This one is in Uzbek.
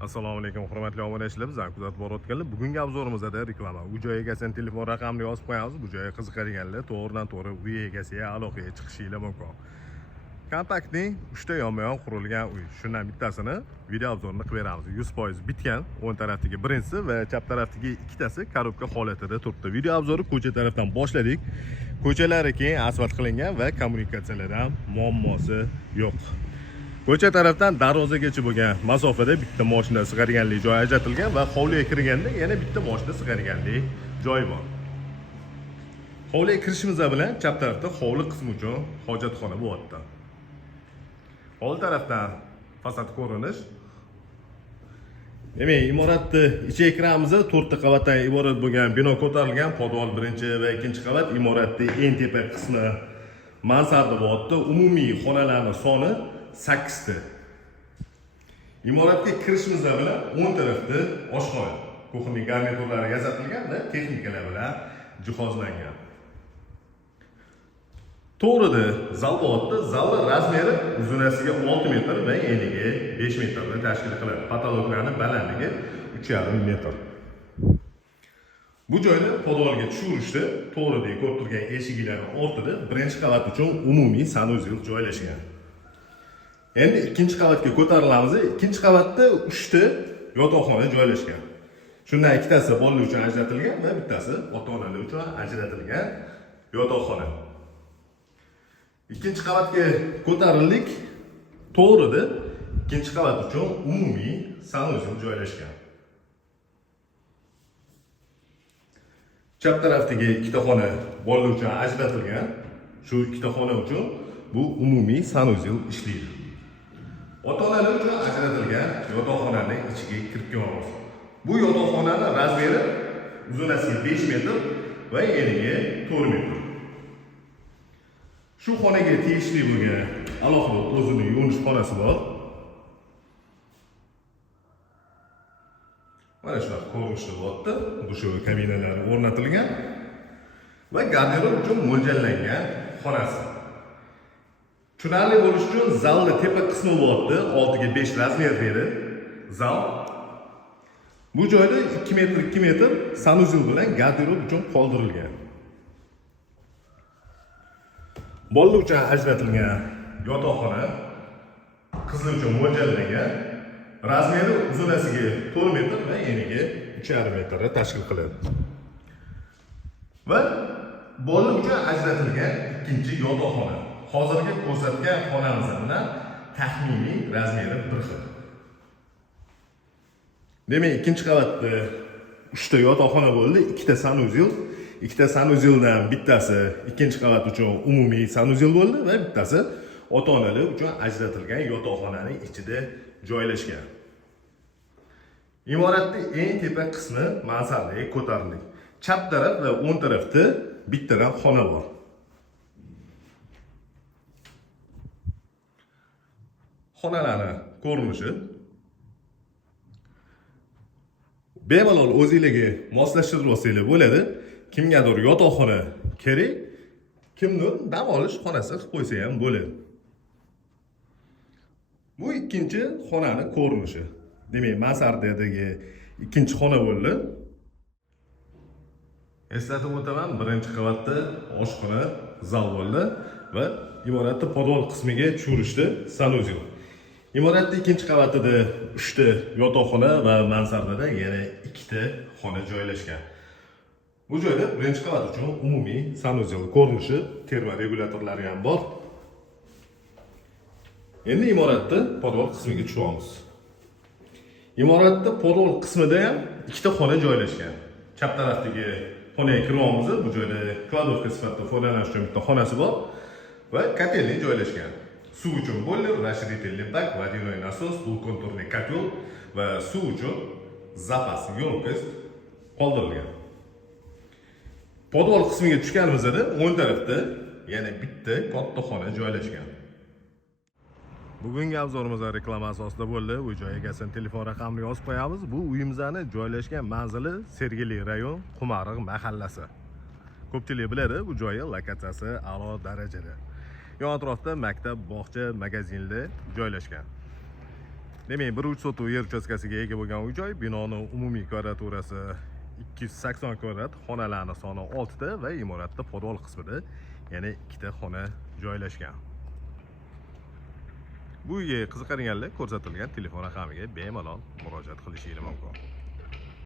Assalomu alaykum hurmatli obunachilar, bizlar kuzatib borayotganlar. Bugungi obzorimizda reklama. U joy egasini telefon raqamini yozib qo'yamiz. Bu joyga qiziqadiganlar to'g'ridan-to'g'ri uy egasiga aloqaga chiqishingiz mumkin. Kompaktning 3 ta yonma-yon qurilgan uy. Shundan bittasini video obzorini qilib beramiz. 100% bitgan. O'ng tarafdagi birinchisi va chap tarafdagi ikkitasi korobka holatida turibdi. Video obzori ko'cha tarafdan boshladik. Ko'chalari keng asfalt qilingan va kommunikatsiyalardan muammosi yo'q. Ko'cha tarafdan darvozagacha bo'lgan masofada bitta mashina sig'adiganlik joyi ajratilgan va hovliga kirganda yana bitta mashina sig'adiganlik joyi bor. Hovliga kirishimiz bilan chap tarafda hovli qismi uchun hojatxona bo'lyapti. Hovli tarafdan fasad ko'rinish. Demak, imoratni ichi ekranimizda 4 ta qavatdan iborat bo'lgan bino ko'tarilgan, podval birinchi va ikkinchi qavat, imoratning eng tepa qismi mansarda bo'lyapti. Umumiy xonalarning soni 8 ta. Imoratga kirishimiz bilan o'ng tarafda oshxona, kuxonning garniturlari yasatilgan va texnikalar bilan jihozlangan. To'g'rida zal bo'lyapti. Zalning razmeri uzunasiga 6 metr va eniga 5 metrni tashkil qiladi. Patologlarning balandligi 3,5 metr. Bu joyda podvalga tushirishda to'g'ridagi ko'rib turgan eshiklarning ortida birinchi qavat uchun umumiy sanuzel joylashgan. Endi ikkinchi qavatga ko'tarilamiz. Ikkinchi qavatda 3 ta yotoqxona joylashgan. Shundan ikkitasi bolalar uchun ajratilgan va bittasi ota-onalar uchun ajratilgan yotoqxona. Ikkinchi qavatga ko'tarildik. To'g'rida ikkinchi qavat uchun umumiy sanuzel joylashgan. Chap tarafdagi ikkita xona bolalar uchun ajratilgan. Shu ikkita xona uchun bu umumiy sanuzel ishlaydi. Ota-onalar uchun ajratilgan yotoqxonaning ichiga kirib kelamiz. Bu yotoqxonaning razmeri uzunasiga 5 metr va eniga 4 metr. Shu xonaga tegishli bo'lgan alohida o'zining yuvinish xonasi bor. Mana shunaqa ko'rinishda bo'lyapti. Dush va kabinalari o'rnatilgan va garderob uchun mo'ljallangan xonasi. Tushunarli bo'lish uchun zalning tepa qismi bo'lyapti. 6 ga 5 razmerdagi zal. Bu joyda 2 metr 2 metr sanuzel bilan garderob uchun qoldirilgan. Bolalar uchun ajratilgan yotoqxona qizlar uchun mo'ljallangan. Razmeri uzunasiga 4 metr va eniga 3,5 metrni tashkil qiladi. Va bolalar uchun ajratilgan ikkinchi yotoqxona. Hozirgi ko'rsatgan xonamiz bilan taxminiy razmeri bir xil. Demak, ikkinchi qavatda 3 ta yotoqxona bo'ldi, 2 ta sanuzel. 2 ta sanuzeldan bittasi ikkinchi qavat uchun umumiy sanuzel bo'ldi va bittasi ota-onalar uchun ajratilgan yotoqxonaning ichida joylashgan. Imoratning eng tepa qismi mansardaga ko'tarildi. Chap taraf va o'ng tarafda bittadan xona bor. Xonalarning ko'rinishi bemalol o'zingizga moslashtirib olsangiz bo'ladi. Kimgadir yotoqxona kerak, kimdir dam olish xonasi qilib qo'ysa ham bo'ladi. Bu ikkinchi xonaning ko'rinishi. Demak, mansardadagi ikkinchi xona bo'ldi. Eslatib o'taman, birinchi qavatda oshxona, zal bo'ldi va imoratning podval qismiga tushirishda sanuzel. Imoratning ikkinchi qavatida 3 ta yotoqxona va mansardada yana 2 ta xona joylashgan. Bu joyda birinchi qavat uchun umumiy sanuzel ko'rinishi, termoregulyatorlari ham bor. Endi imoratning podval qismiga tushamiz. Imoratning podval qismida ham 2 ta xona joylashgan. Chap tarafdagi xonaga kiramiz. Bu joyda kladovka sifatida foydalanish uchun bitta xonasi bor va kotellik joylashgan. Suv uchun boiler, расширительный bak, водяной насос, двухконтурный котел va suv uchun zapas yo'lkost qoldirilgan. Podval qismiga tushganimizda o'ng tarafda yana bitta katta xona joylashgan. Bugungi obzorimiz reklama asosida bo'ldi. Bu joy egasini telefon raqamini yozib qo'yamiz. Bu uyimizning joylashgan manzili Sergeli rayon, Qumariq mahallasi. Ko'pchilik biladi, bu joyi lokatsiyasi a'lo darajada. Yon atrofda maktab, bog'cha, magazinlar joylashgan. Demak, 1 sotuv yer uchastkasiga ega bo'lgan uy-joy, binoning umumiy kvadraturasi 280 kvadrat, xonalarning soni 6 ta va imoratda podval qismida yana 2 ta xona joylashgan. Bu uyga qiziqadiganlar ko'rsatilgan telefon raqamiga bemalol murojaat qilishingiz mumkin.